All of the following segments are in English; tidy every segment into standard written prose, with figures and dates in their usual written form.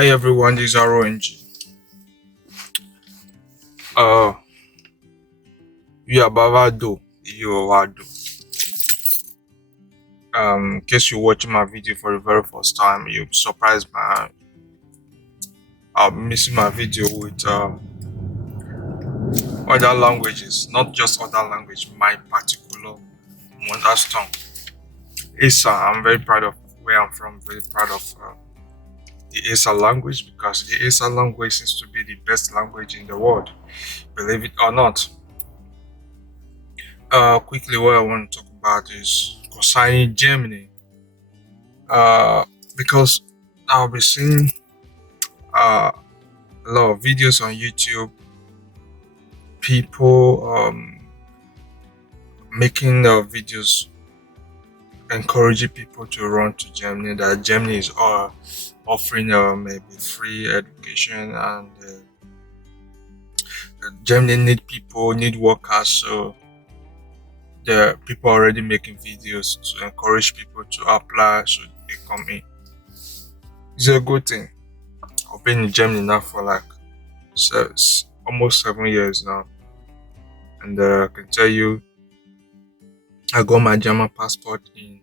Hi everyone, this is RONG. Uh, we are Bavado, Iowado. In case you're watching my video for the very first time, you'll be surprised by missing my video with other languages, not just other language, my particular mother tongue. Asa, I'm very proud of where I'm from, very proud of the Asa language because the Asa language seems to be the best language in the world, believe it or not. Quickly, what I want to talk about is concerning Germany. Because I'll be seeing a lot of videos on YouTube, people making videos encouraging people to run to Germany. That Germany is offering maybe free education, and Germany need workers. So the people are already making videos to encourage people to apply so they come in. It's a good thing. I've been in Germany now for like almost 7 years now, and I can tell you, I got my German passport in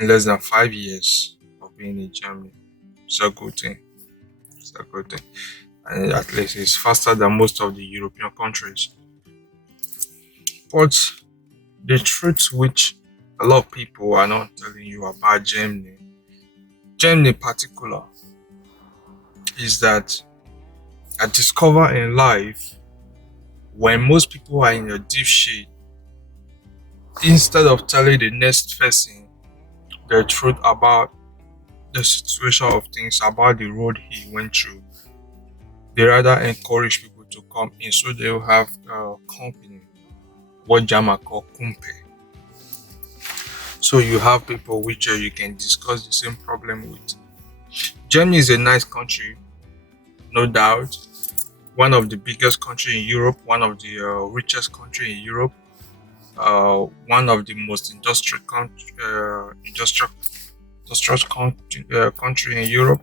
less than 5 years of being in Germany. It's a good thing. It's a good thing, and at least it's faster than most of the European countries. But the truth which a lot of people are not telling you about Germany in particular, is that I discover in life, when most people are in a deep shit, instead of telling the next person the truth about the situation of things, about the road he went through, they rather encourage people to come in so they will have company, what German call kumpe. So you have people which you can discuss the same problem with. Germany is a nice country, no doubt. One of the biggest country in Europe, one of the richest country in Europe, one of the most industrial country in Europe.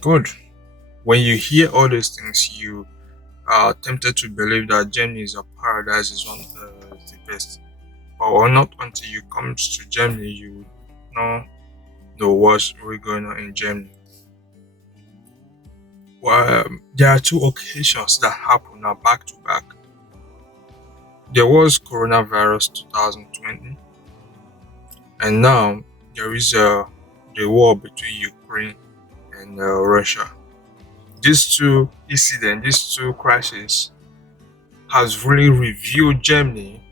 Good. When you hear all these things, you are tempted to believe that Germany is a paradise, is one of the best. Or not until you come to Germany, you know what's really going on in Germany. Well, there are two occasions that happen now back to back. There was coronavirus 2020, and now there is the war between Ukraine and Russia. These two incidents, these two crashes, has really revealed Germany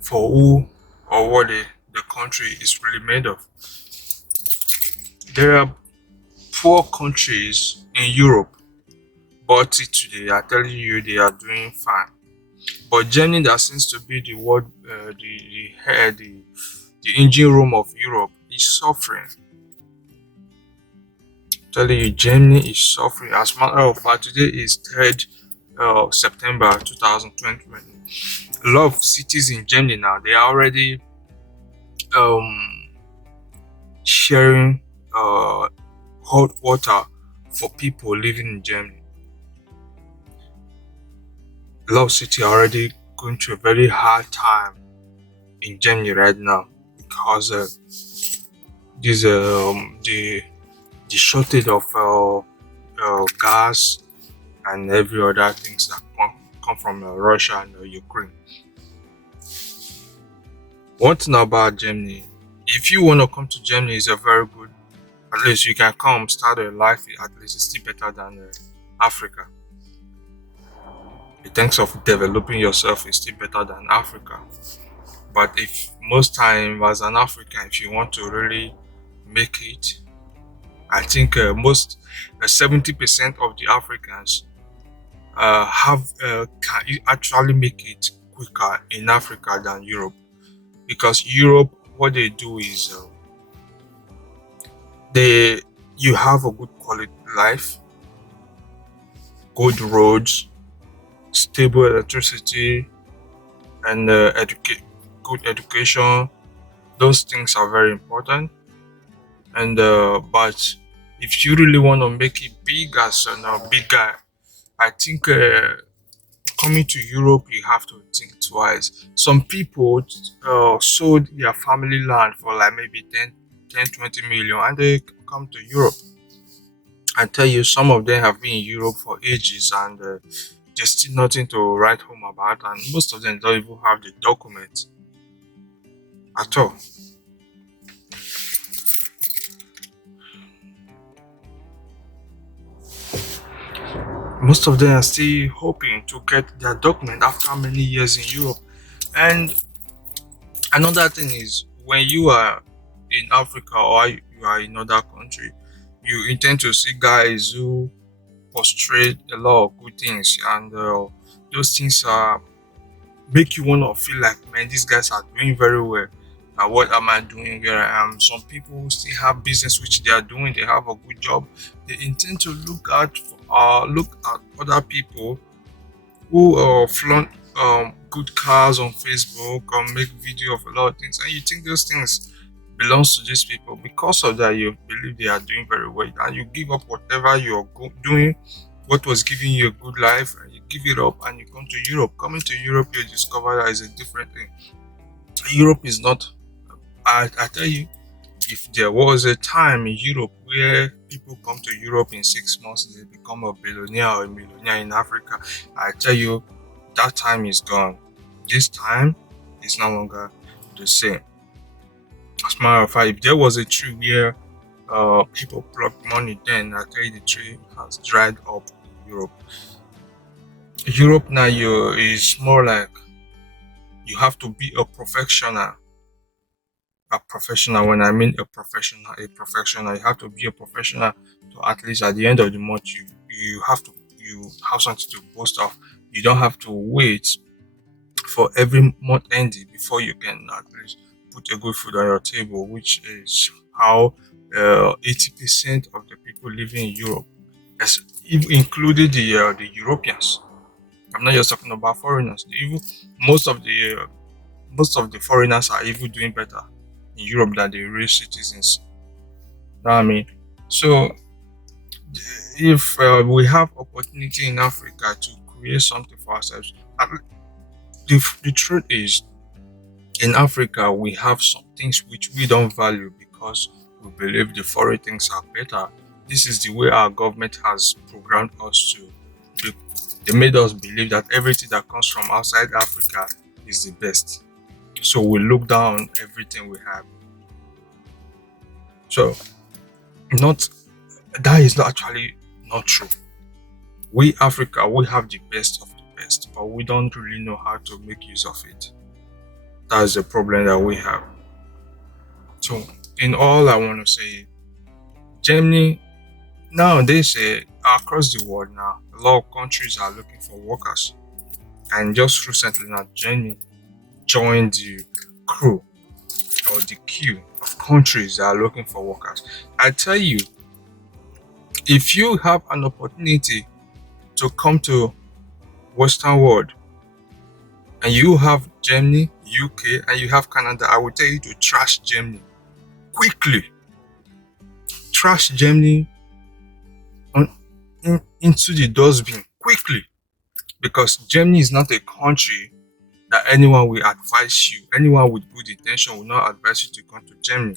for who or what the country is really made of. There are poor countries in Europe, but today are telling you they are doing fine. But Germany, that seems to be the world, the engine room of Europe, is suffering. Telling you, Germany is suffering. As a matter of fact, today is 3rd September 2020. A lot of cities in Germany now, they are already sharing hot water for people living in Germany. A lot of cities are already going through a very hard time in Germany right now because this the shortage of gas and every other things that come from Russia and Ukraine. One thing about Germany, if you want to come to Germany, is a very good. At least you can come start a life. At least it's still better than Africa. In terms of developing yourself, it's still better than Africa. But if most time as an African, if you want to really make it, I think most 70% of the Africans can actually make it quicker in Africa than Europe, because Europe, what they do is you have a good quality life, good roads, stable electricity, and good education. Those things are very important. And but if you really want to make it big as a big guy, I think coming to Europe, you have to think twice. Some people sold their family land for like maybe 20 million and they come to Europe. I tell you, some of them have been in Europe for ages and there's still nothing to write home about, and most of them don't even have the document at all. Most of them are still hoping to get their document after many years in Europe. And another thing is, when you are in Africa or you are in another country, you intend to see guys who portray a lot of good things, and those things are make you want to feel like, man, these guys are doing very well. What am I doing where I am? Some people still have business which they are doing. They have a good job. They intend to look at other people who flaunt good cars on Facebook or make video of a lot of things, and you think those things belongs to these people. Because of that, you believe they are doing very well, and you give up whatever you're doing, what was giving you a good life, and you give it up and you come to Europe. Coming to Europe, you discover that is a different thing. Europe is not. I tell you, if there was a time in Europe where people come to Europe in 6 months, they become a billionaire or a millionaire in Africa, I tell you, that time is gone. This time is no longer the same. As a matter of fact, if there was a tree where people plucked money, then I tell you the tree has dried up in Europe. Europe now is more like you have to be a professional. A professional, when I mean a professional, you have to be a professional to at least at the end of the month you have something to boast of. You don't have to wait for every month ending before you can at least put a good food on your table, which is how 80% of the people living in Europe, as including the Europeans. I'm not just talking about foreigners. Even most of the foreigners are even doing better in Europe than the real citizens. Know what I mean? So if we have opportunity in Africa to create something for ourselves, the truth is, in Africa we have some things which we don't value because we believe the foreign things are better. This is the way our government has programmed us to. They made us believe that everything that comes from outside Africa is the best. So we look down everything we have. So not that is not actually not true. We Africa, we have the best of the best, but we don't really know how to make use of it. That's the problem that we have. So in all, I want to say, Germany nowadays, across the world now, a lot of countries are looking for workers, and just recently now, Germany joined the crew or the queue of countries that are looking for workers. I tell you, if you have an opportunity to come to Western world and you have Germany, UK, and you have Canada, I will tell you to trash Germany quickly. Trash Germany into the dustbin quickly, because Germany is not a country that anyone will advise you. Anyone with good intention will not advise you to come to Germany,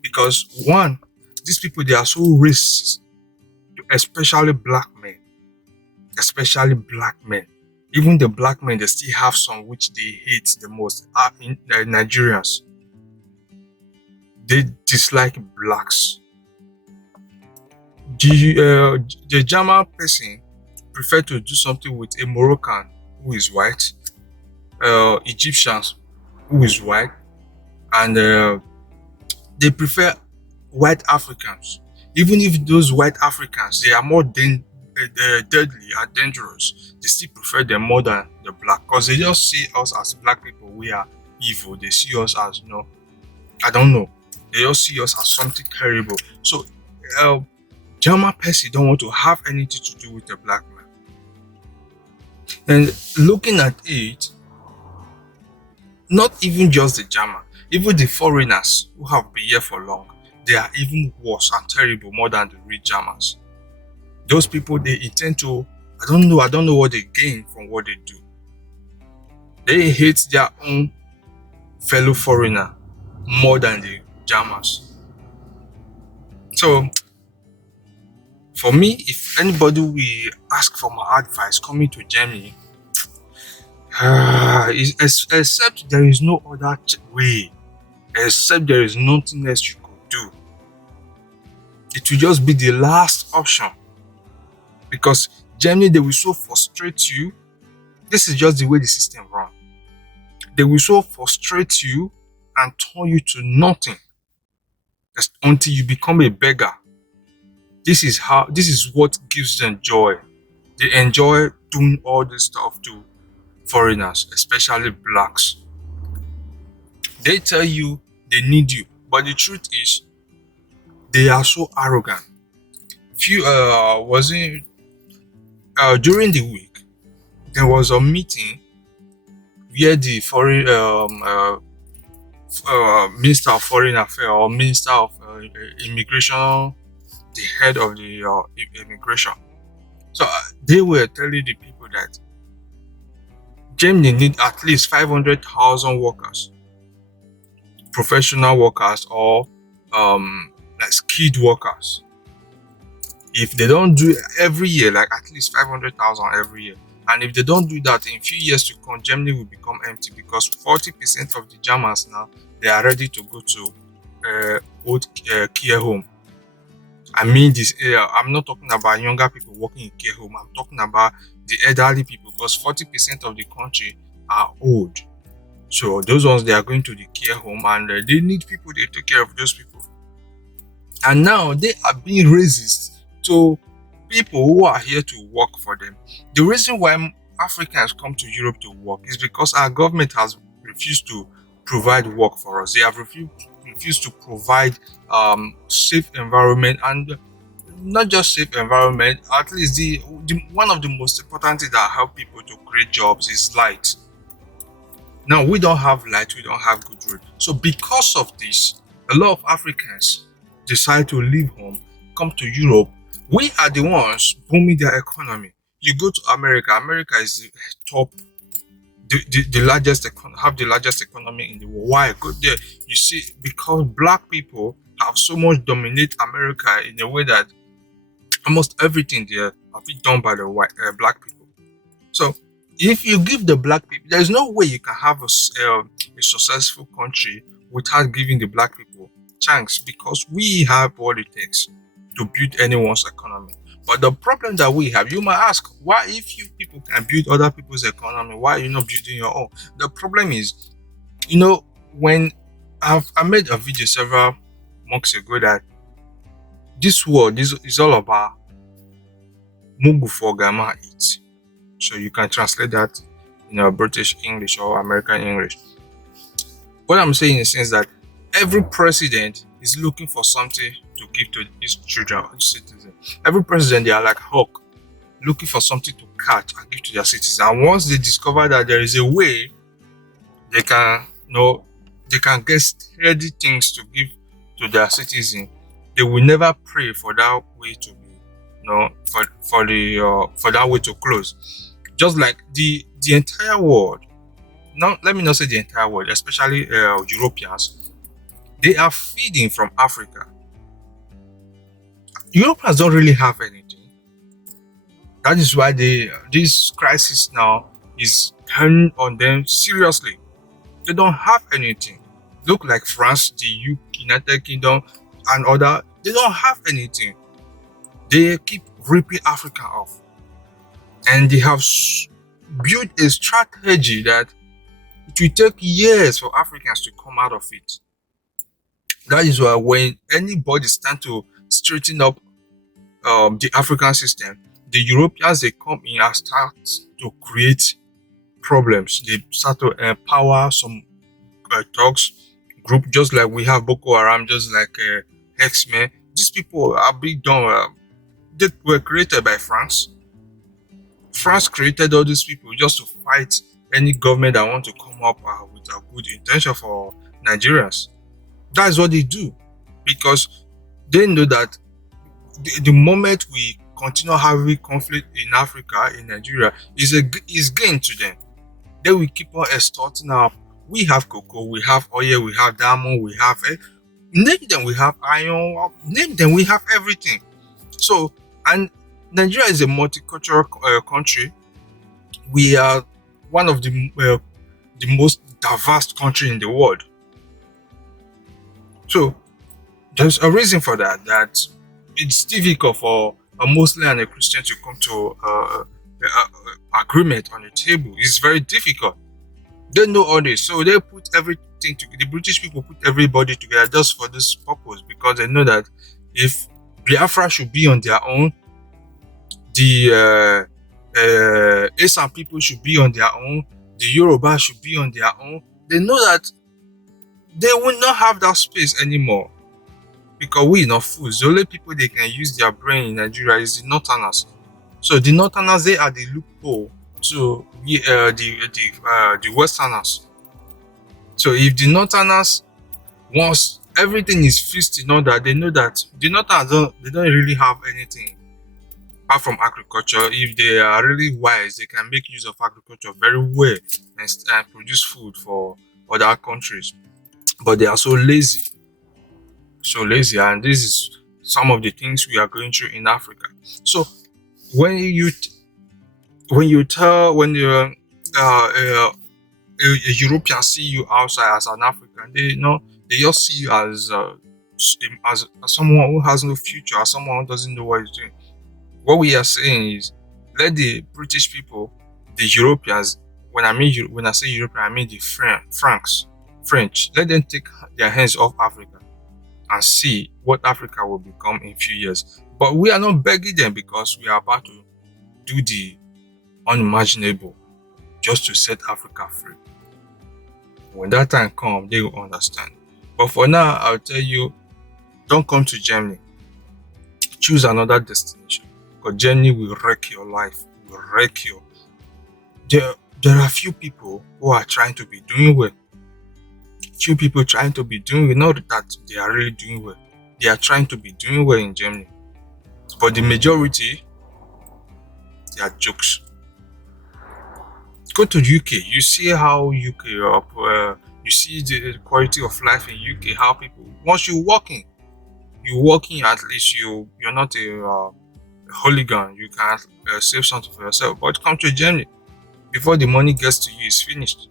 because one, these people, they are so racist, especially black men. Even the black men, they still have some which they hate the most. In Nigerians, they dislike blacks. The German person prefer to do something with a Moroccan who is white, Egyptians who is white, and they prefer white Africans. Even if those white Africans, they are more deadly and dangerous, they still prefer them more than the black, because they just see us as black people, we are evil. They see us as, I don't know, they just see us as something terrible. So German person don't want to have anything to do with the black man. And looking at it, not even just the German, even the foreigners who have been here for long, they are even worse and terrible more than the real Germans. Those people, they intend to, I don't know what they gain from what they do. They hate their own fellow foreigner more than the Germans. So for me, if anybody will ask for my advice coming to Germany, except there is no other way, except there is nothing else you could do, it will just be the last option. Because Germany, they will so frustrate you. This is just the way the system runs. They will so frustrate you and turn you to nothing until you become a beggar. This is what gives them joy. They enjoy doing all this stuff to foreigners, especially blacks. They tell you they need you, but the truth is they are so arrogant. During the week there was a meeting where the foreign Minister of Foreign Affairs or Minister of Immigration, the head of the immigration. So they were telling the people that Germany need at least 500,000 workers, professional workers or like skilled workers. If they don't do it every year, like at least 500,000 every year, and if they don't do that, in a few years to come, Germany will become empty because 40% of the Germans now, they are ready to go to old care home. I mean this. I'm not talking about younger people working in care home. I'm talking about the elderly people because 40% of the country are old. So those ones, they are going to the care home and they need people. They take care of those people. And now they are being racist to people who are here to work for them. The reason why Africans come to Europe to work is because our government has refused to provide work for us. They have refused to provide safe environment, and not just safe environment, at least the one of the most important things that help people to create jobs is light. Now we don't have light, we don't have good road. So because of this, a lot of Africans decide to leave home, come to Europe. We are the ones booming their economy. You go to America. America is the top, the largest, have the largest economy in the world. Why? Go there. You see, because black people have so much dominate America in a way that almost everything there have been done by the black people. So if you give the black people, there is no way you can have a successful country without giving the black people chance, because we have what it takes to build anyone's economy. But the problem that we have, you might ask, why, if you people can build other people's economy, why are you not building your own? The problem is, when I made a video several months ago that this world is all about Mugu for Gama eat. So you can translate that in British English or American English. What I'm saying is that every president is looking for something to give to his children, his citizens. Every president, they are like hawk, looking for something to catch and give to their citizens. And once they discover that there is a way they can, they can get steady things to give to their citizens, they will never pray for that way to be, for that way to close. Just like the entire world. Now, let me not say the entire world, especially Europeans. They are feeding from Africa. Europeans don't really have anything. That is why this crisis now is turning on them seriously. They don't have anything. Look like France, the United Kingdom, and other. They don't have anything. They keep ripping Africa off, and they have built a strategy that it will take years for Africans to come out of it. That is why when anybody stand to straighten up the African system, the Europeans, they come in and start to create problems. They start to empower some thugs group, just like we have Boko Haram, just like X-Men. These people are being done. They were created by France. France created all these people just to fight any government that want to come up with a good intention for Nigerians. That is what they do. because they know that the moment we continue having conflict in Africa, in Nigeria, is gain to them. They will keep on extorting our. We have cocoa, we have oil, we have diamond, we have name them, we have iron, name them, we have everything. So, and Nigeria is a multicultural country. We are one of the most diverse country in the world. So there's a reason for that. That it's difficult for a Muslim and a Christian to come to agreement on the table. It's very difficult. They know all this, so they put everything together. The British people put everybody together just for this purpose, because they know that if Biafra should be on their own, the Esan people should be on their own, the Yoruba should be on their own. They know that they will not have that space anymore, because we not fools. The only people they can use their brain in Nigeria is the Northerners. So the Northerners, they are the loophole to the Westerners. So if the Northerners, once everything is fixed in order, they know that the Northerners don't really have anything apart from agriculture. If they are really wise, they can make use of agriculture very well and produce food for other countries. But they are so lazy, and this is some of the things we are going through in Africa. So when a European see you outside as an African, they just see you as someone who has no future, as someone who doesn't know what he's doing. What we are saying is, let the British people, the Europeans, when I say European, I mean the French, let them take their hands off Africa and see what Africa will become in a few years. But we are not begging them, because we are about to do the unimaginable just to set Africa free. When that time comes, they will understand. But for now, I'll tell you, don't come to Germany. Choose another destination, because Germany will wreck your life. Will wreck you. There are few people who are trying to be doing well. Few people trying to be doing well, not that they are really doing well. They are trying to be doing well in Germany. But the majority, they are jokes. Go to UK, you see how UK you see the quality of life in UK, how people, once you're working at least you're not a hooligan, you can save something for yourself. But come to Germany, before the money gets to you, it's finished.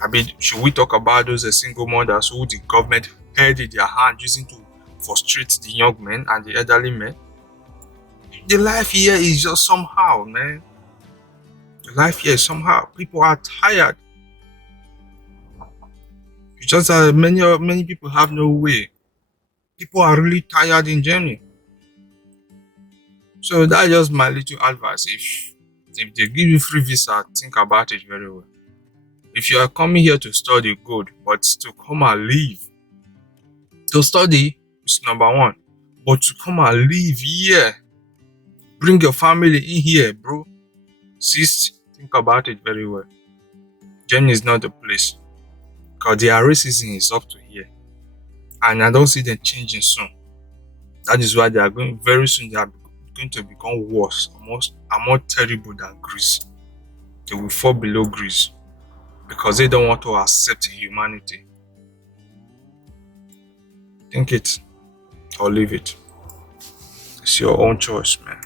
I mean, should we talk about those single mothers who the government held in their hand, using to frustrate the young men and the elderly men? The life here is just somehow, man. The life here is somehow. People are tired. It's just that many people have no way. People are really tired in Germany. So that's just my little advice. If they give you free visa, think about it very well. If you are coming here to study, good, but to come and live, to study is number one, but to come and live here, bring your family in here, bro, sis, think about it very well. Germany is not the place, because their racism is up to here, and I don't see them changing soon. That is why they are going very soon. They are going to become worse, more terrible than Greece. They will fall below Greece, because they don't want to accept humanity. Think it or leave it. It's your own choice, man.